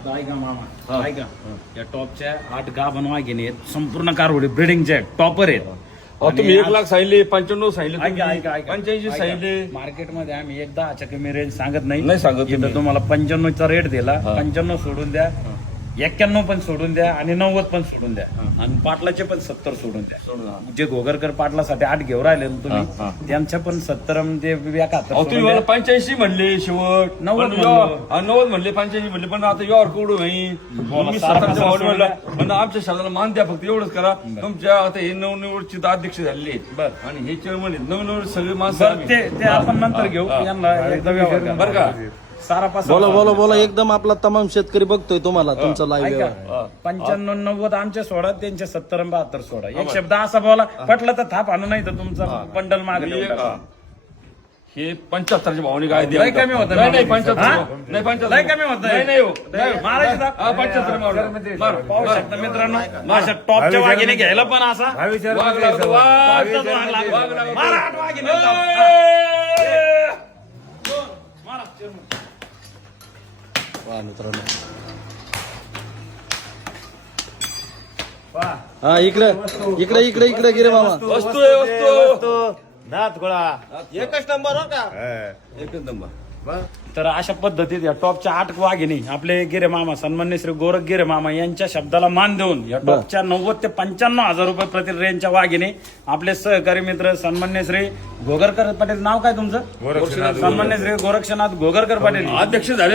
आता ऐका मामा ऐका या टॉपच्या 8 गाभण वाघिणी आहेत संपूर्ण कारवडी ब्रिडिंगच्या टॉपर आहेत तुम्ही 1 लाख सांगितले 95 सांगितले ऐका ऐका ऐका 85 सांगितले मार्केटमध्ये आम्ही एकदा कमी रेंज सांगत नाही नाही सांगत इथं तुम्हाला 95 चा रेट दिला 95 सोडून द्या 91 पण सोडून द्या आणि 90 पण सोडून द्या आणि पाटलाचे पण 70 सोडून द्या जे घोगरकर पाटलासाठी 8 घेऊन राहिले ना तुम्ही त्यांच्या पण 70 ते 71 तुम्ही मला 85 म्हणले शेवट 90 म्हणले 85 म्हणले पण आता यावर कोडू नाही मी 70च्या भावाने म्हणलं पण आमच्या शब्दाला मान द्या फक्त एवढंच करा तुमच्या आता हे 99 अध्यक्ष झालेले आहेत आणि हे चेअरमन आहेत 99 सगळे माणसं ते आपण नंतर घेऊ यांना एकदा व्यवहार बरं का सारा पास बोला एकदम आपला तमाम शेतकरी बघतोय तुम्हाला तुमचा लाईव्ह 95 90 आमच्या सोडा त्यांचे 70 72 सोडा एक शब्द असा बोला पटलं तर थाप आणू नाही तर तुमचा बंडल मागले हे 75च्या भावाने काय द्या लय कमी होतं नाही 75 नाही 75 लय कमी होतं नाही हो मारायचं 75 पाहू शकता मित्रांनो माझ्या टॉपच्या वाघिने घ्यायला पण असा मारा 8 वाघिने मित्रांनो हा इकडे गिरे मामा वस्तू नाथ गोळा एकच नंबर का एकच नंबर तर अशा पद्धतीत या टॉपच्या 8 वाघिणी आपले गिरे मामा सन्मान्य श्री गोरख गिरे मामा यांच्या शब्दाला मान देऊन या टॉपच्या 90 ते 95 हजार रुपये प्रति रेंजच्या वाघिणी आपले सहकारी मित्र सन्मान्य श्री घोगरकर पाटील नाव काय तुमचं सन्मान्य श्री गोरक्षनाथ घोगरकर पाटील अध्यक्ष झाले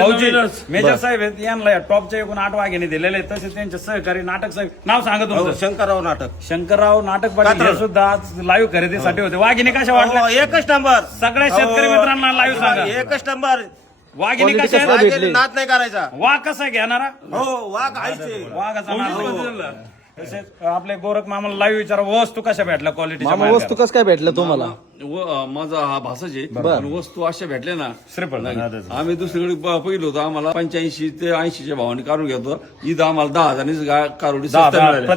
मेजर साहेब आहेत यांना या टॉपच्या एकूण 8 वाघिणी दिलेले आहेत तसेच त्यांचे सहकारी नाटक साहेब नाव सांगा तुमचं शंकरराव नाटक पाटील हे सुद्धा आज लाईव्ह खरेदीसाठी होते वाघिणी कशा वाटल्या एकच नंबर सगळ्या शेतकरी मित्रांना लाईव्ह सांगा एकच नंबर वाघिणी कशा आहेत? भेटली नाद नाही करायचा वाघ कसा घेणारा हो वाघ आईचे वाघाचा नाद. तसेच आपले गोरख मामाला लाईव्ह विचारा वस्तू कशा भेटल्या क्वालिटी मामा वस्तू कसं काय भेटलं तुम्हाला माझा हा भासाच आहे पण वस्तू अशा भेटल्या ना श्रीफळ आम्ही दुसरीकडे पहिलो होतो आम्हाला 85 ते 80च्या भावाने काढून घेतो इथं आम्हाला 10,000 कारोडी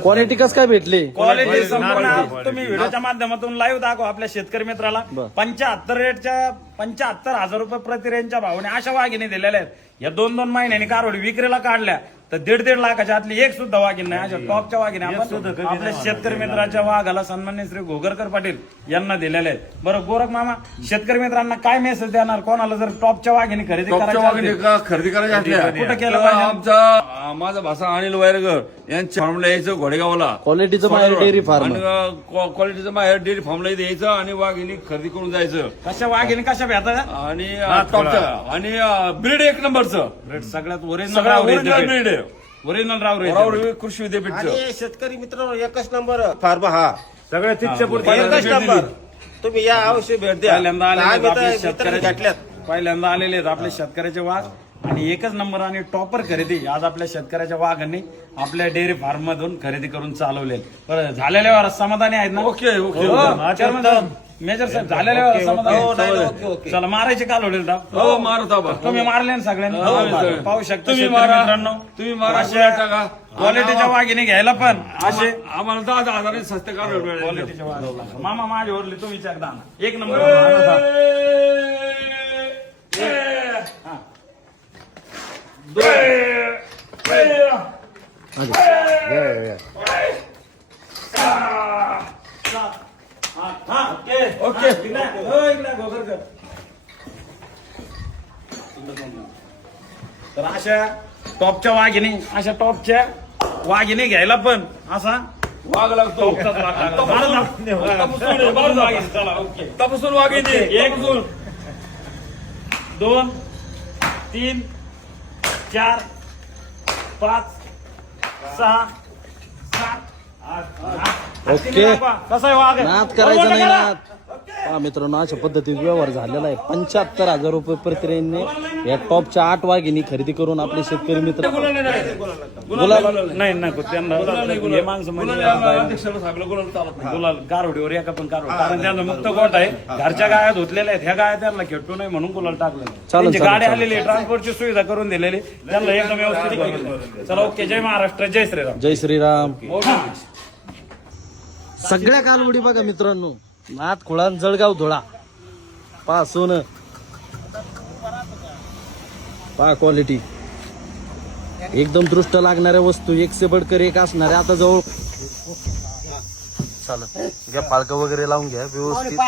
क्वालिटी कसं काय भेटली क्वालिटी संपूर्ण तुम्ही व्हिडिओच्या माध्यमातून लाईव्ह दाखवा आपल्या शेतकरी मित्राला 75 रेटच्या 75,000 रुपये प्रति रेंजच्या भावाने अशा वाघिणी दिलेल्या आहेत या 2-2 महिन्यांनी कारवडी विक्रीला काढल्या तर 1.5 लाखाच्या आतली एक सुद्धा वाघिणी नाही अशा टॉपच्या वाघिणी आपण आपल्या शेतकरी मित्राच्या वाघाला सन्मान्य श्री घोगरकर पाटील यांना दिलेले आहेत. बरं गोरख मामा शेतकरी मित्रांना काय मेसेज देणार कोणाला जर टॉपच्या वाघिणी खरेदी खरेदी करायची कुठं केलं पाहिजे आमचा माझा भासा अनिल वायरगर यांच्या फार्मला यायचं घोडेगावला क्वालिटीचं माहेर डेअरी फार्म क्वालिटीचं माहेर डेअरी फार्मला यायचं आणि वाघिणी खरेदी करून जायचं कशा वाघिणी कशा भेटतात आणि टॉपच्या आणि ब्रीड 1 नंबरचं सगळ्यात ओरिजिनल ब्रीड ओरिजिनल राव कृषी विद्यापीठ शेतकरी मित्र एकच नंबर फार्म हा सगळ्या एकच नंबर तुम्ही या अवश्य भेट द्या पहिल्यांदा आलेले आहेत आम्ही आपले तर शेतकऱ्याचे घेतल्यात पहिल्यांदा आलेले आहेत आपले शेतकऱ्याचे वाघ आणि एकच नंबर आणि टॉपर खरेदी आज आपल्या शेतकऱ्याच्या वाघांनी आपल्या डेअरी फार्म मधून खरेदी करून चालवले. बरं झालेल्या समाधानी आहेत ना ओके मेजर साहेब झालेल्या समाधानी चला मारायचे काल होईल हो मारत तुम्ही मारले ना सगळ्यांनी पाहू शकता तुम्ही शेतकरी मारा मित्रांनो तुम्ही मारा अशा टाका क्वालिटीच्या वाघिणी घ्यायला पण असे आम्हाला 10,000 स्वस्त क्वालिटीच्या वाघ मामा माझ्या ओरले तुम्ही एकदा आणा. 1 नंबर ओके तर अशा टॉपच्या वाघिणी अशा टॉपच्या वाघिणी घ्यायला पण असा वाघ लागतो तपासून वाघिणी 1 2 3 4 5 6 7 8 ओके. कसं आहे वाघ नाद करायचं नाही नाद पहा मित्रांनो अशा पद्धतीत व्यवहार झालेला आहे 75,000 रुपये प्रति रेंजने या टॉपच्या 8 वाघिणी खरेदी करून आपले शेतकरी मित्र नाही नको त्यांना हे माणसं गुलाल कारवडीवर एका पण कारवड कारण त्यांना मुक्त गोट आहे घरच्या गाया धुतलेल्या आहेत ह्या गाया त्यांना खेटू नाही म्हणून गुलाल टाकले त्यांची गाडी आलेली आहे ट्रान्सपोर्टची सुविधा करून दिलेली त्यांना एकदम व्यवस्थित केली. चला ओके जय महाराष्ट्र जय श्रीराम जय श्रीराम. सगळ्या कालवडी बघा मित्रांनो नाथ खुळान जळगाव धुळा पहा सोनं पहा क्वालिटी एकदम दृष्ट लागणाऱ्या वस्तू एक से बडकर एक असणाऱ्या आता जवळ चालत घ्या पालक वगैरे लावून घ्या व्यवस्थित